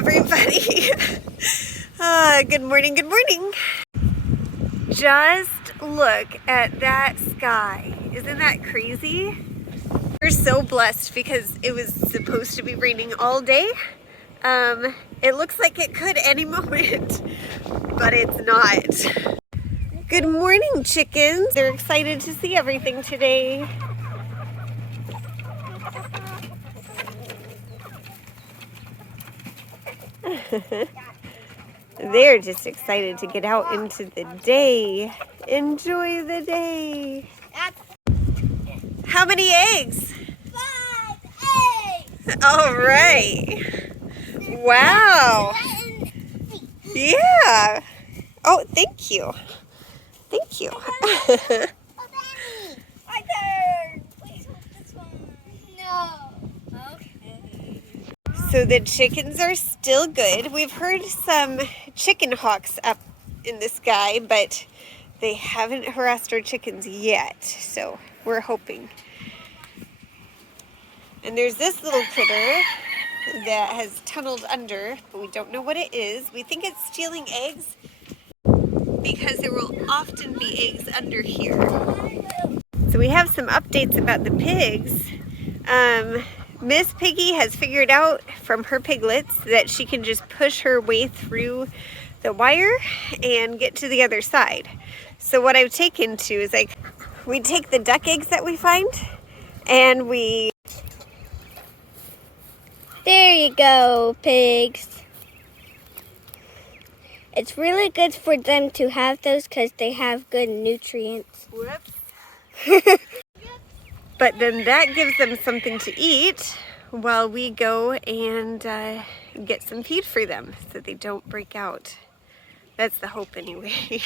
everybody. Good morning, good morning. Just look at that sky. Isn't that crazy? We're so blessed because it was supposed to be raining all day. It looks like it could any moment, but it's not. Good morning, chickens. They're excited to see everything today. They're just excited to get out into the day. Enjoy the day. How many eggs? 5 eggs. All right. Wow. Yeah. Oh, thank you. Thank you. My turn. Please hold this one. No. Okay. So the chickens are still good. We've heard some chicken hawks up in the sky, but they haven't harassed our chickens yet. So we're hoping. And there's this little critter that has tunneled under, but we don't know what it is. We think it's stealing eggs because there will often be eggs under here. So we have some updates about the pigs. Miss Piggy has figured out from her piglets that she can just push her way through the wire and get to the other side. So what I've taken to is we take the duck eggs that we find and we... There you go, pigs. It's really good for them to have those because they have good nutrients. Whoops. But then that gives them something to eat while we go and get some feed for them so they don't break out. That's the hope anyway.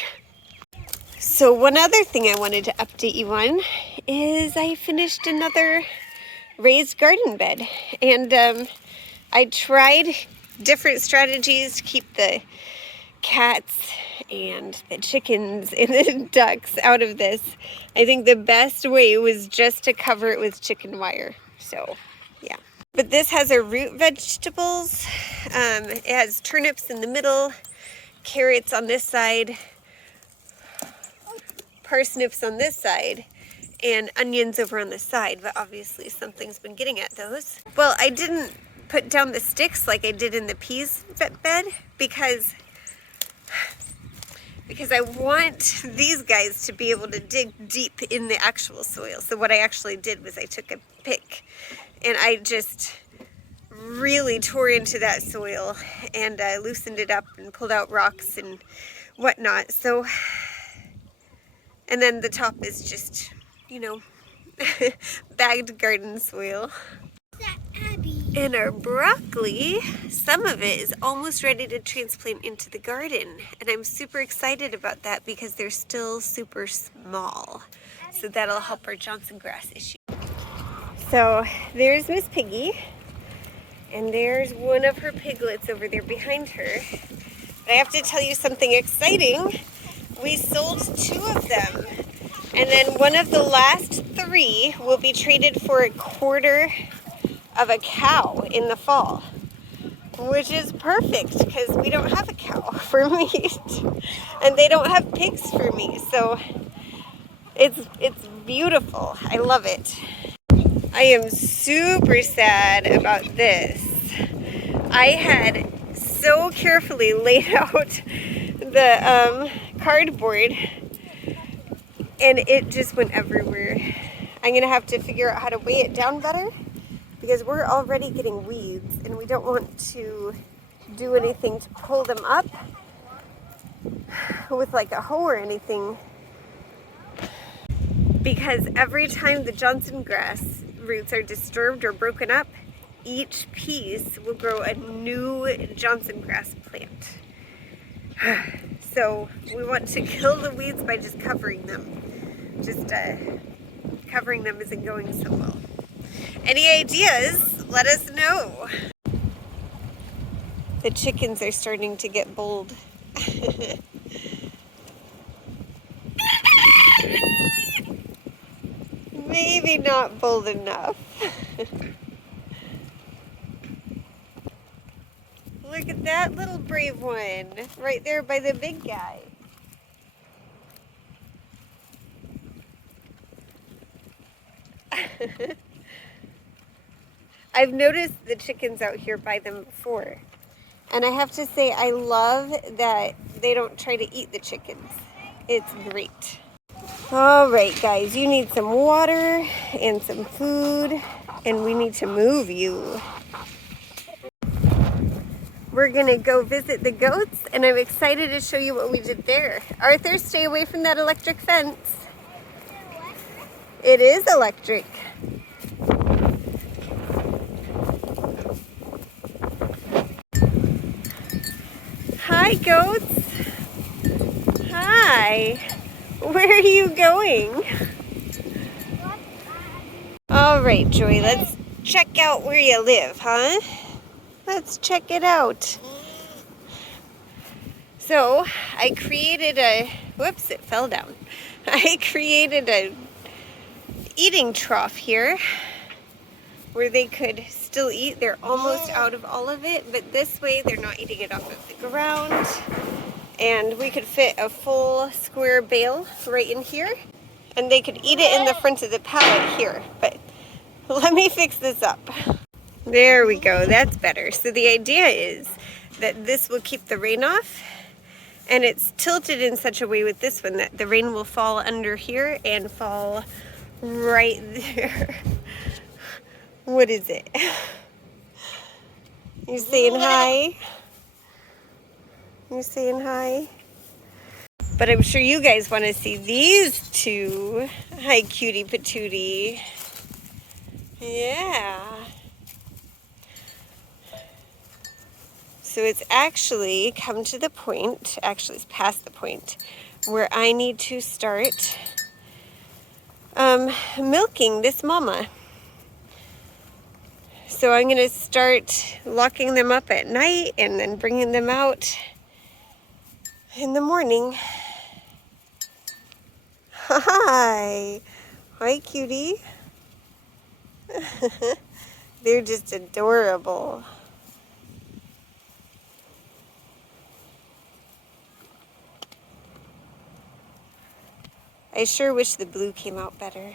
So one other thing I wanted to update you on is I finished another raised garden bed. And I tried different strategies to keep the cats and the chickens and the ducks out of this. I think the best way was just to cover it with chicken wire. So, yeah. But this has our root vegetables. It has turnips in the middle, carrots on this side, parsnips on this side, and onions over on the side. But obviously something's been getting at those. Well, I didn't put down the sticks like I did in the peas bed because I want these guys to be able to dig deep in the actual soil. So what I actually did was I took a pick and I just really tore into that soil and loosened it up and pulled out rocks and whatnot. So, and then the top is just, you know, bagged garden soil. And our broccoli, some of it is almost ready to transplant into the garden. And I'm super excited about that because they're still super small. So that'll help our Johnson grass issue. So there's Miss Piggy. And there's one of her piglets over there behind her. But I have to tell you something exciting. We sold 2 of them. And then one of the last 3 will be traded for 1/4 of a cow in the fall, which is perfect because we don't have a cow for meat and they don't have pigs for meat. So it's beautiful. I love it. I am super sad about this. I had so carefully laid out the cardboard and it just went everywhere. I'm gonna have to figure out how to weigh it down better because we're already getting weeds and we don't want to do anything to pull them up with like a hoe or anything, because every time the Johnson grass roots are disturbed or broken up, each piece will grow a new Johnson grass plant. So we want to kill the weeds by just covering them. Just covering them isn't going so well. Any ideas? Let us know. The chickens are starting to get bold. Maybe not bold enough. Look at that little brave one right there by the big guy. I've noticed the chickens out here by them before. And I have to say, I love that they don't try to eat the chickens. It's great. All right, guys, you need some water and some food, and we need to move you. We're gonna go visit the goats, and I'm excited to show you what we did there. Arthur, stay away from that electric fence. It is electric. Hi, goats. Hi. Where are you going? All right, Joy, let's check out where you live, huh? Let's check it out. So, I created a, whoops, it fell down. I created a eating trough here where they could still eat. They're almost out of all of it, but this way they're not eating it off of the ground. And we could fit a full square bale right in here, and they could eat it in the front of the pallet here. But let me fix this up. There we go, that's better. So the idea is that this will keep the rain off, and it's tilted in such a way with this one that the rain will fall under here and fall right there. What is it? You saying hi? You saying hi? But I'm sure you guys want to see these two. Hi, cutie patootie. Yeah. So it's actually come to the point, actually it's past the point, where I need to start milking this mama. So I'm going to start locking them up at night and then bringing them out in the morning. Hi. Hi, cutie. They're just adorable. I sure wish the blue came out better.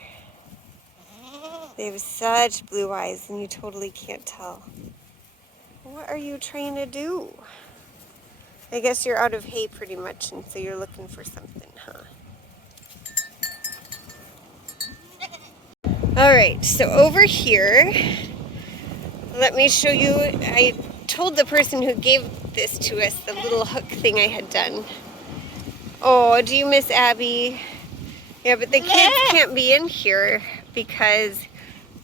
They have such blue eyes and you totally can't tell. What are you trying to do? I guess you're out of hay pretty much, and so you're looking for something, huh? All right, so over here, let me show you. I told the person who gave this to us the little hook thing I had done. Oh, do you miss Abby? Yeah, but the kids can't be in here because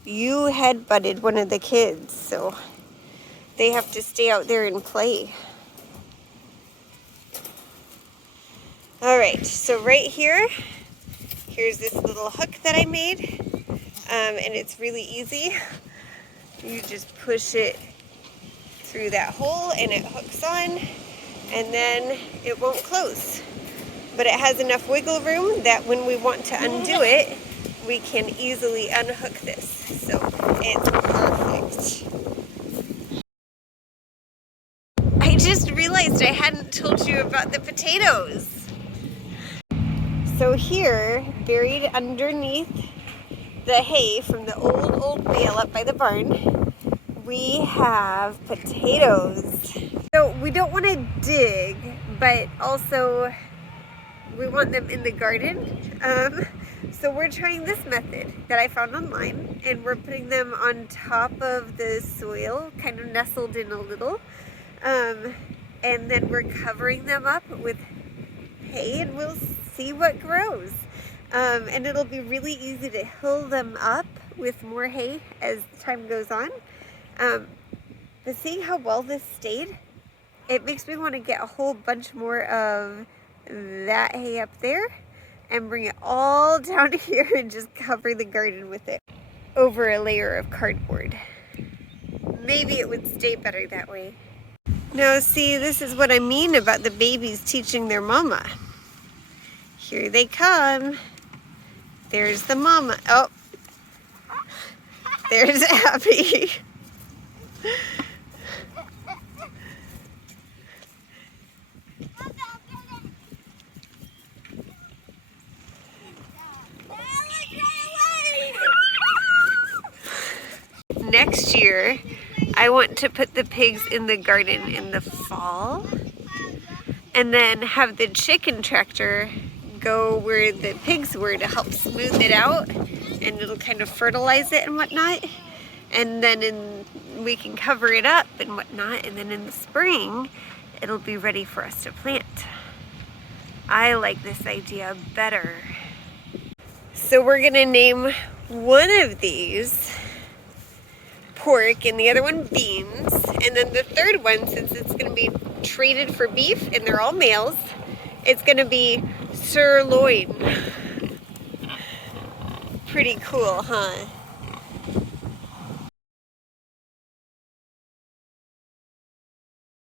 you headbutted one of the kids, so they have to stay out there and play. All right, so right here, here's this little hook that I made, and it's really easy. You just push it through that hole and it hooks on, and then it won't close. But it has enough wiggle room that when we want to undo it, we can easily unhook this. So it's perfect. I just realized I hadn't told you about the potatoes. So here, buried underneath the hay from the old bale up by the barn, we have potatoes. So we don't want to dig, but also we want them in the garden. So we're trying this method that I found online, and we're putting them on top of the soil, kind of nestled in a little. And then we're covering them up with hay, and we'll see what grows. And it'll be really easy to hill them up with more hay as time goes on. But seeing how well this stayed, it makes me want to get a whole bunch more of that hay up there and bring it all down here and just cover the garden with it over a layer of cardboard. Maybe it would stay better that way. Now see, this is what I mean about the babies teaching their mama. Here they come. There's the mama. Oh, there's Abby. next year, I want to put the pigs in the garden in the fall, and then have the chicken tractor go where the pigs were to help smooth it out, and it'll kind of fertilize it and whatnot. And then we can cover it up and whatnot, and then in the spring, it'll be ready for us to plant. I like this idea better. So we're gonna name one of these pork and the other one beans, and then the third one, since it's gonna be traded for beef and they're all males, it's gonna be sirloin. Pretty cool, huh?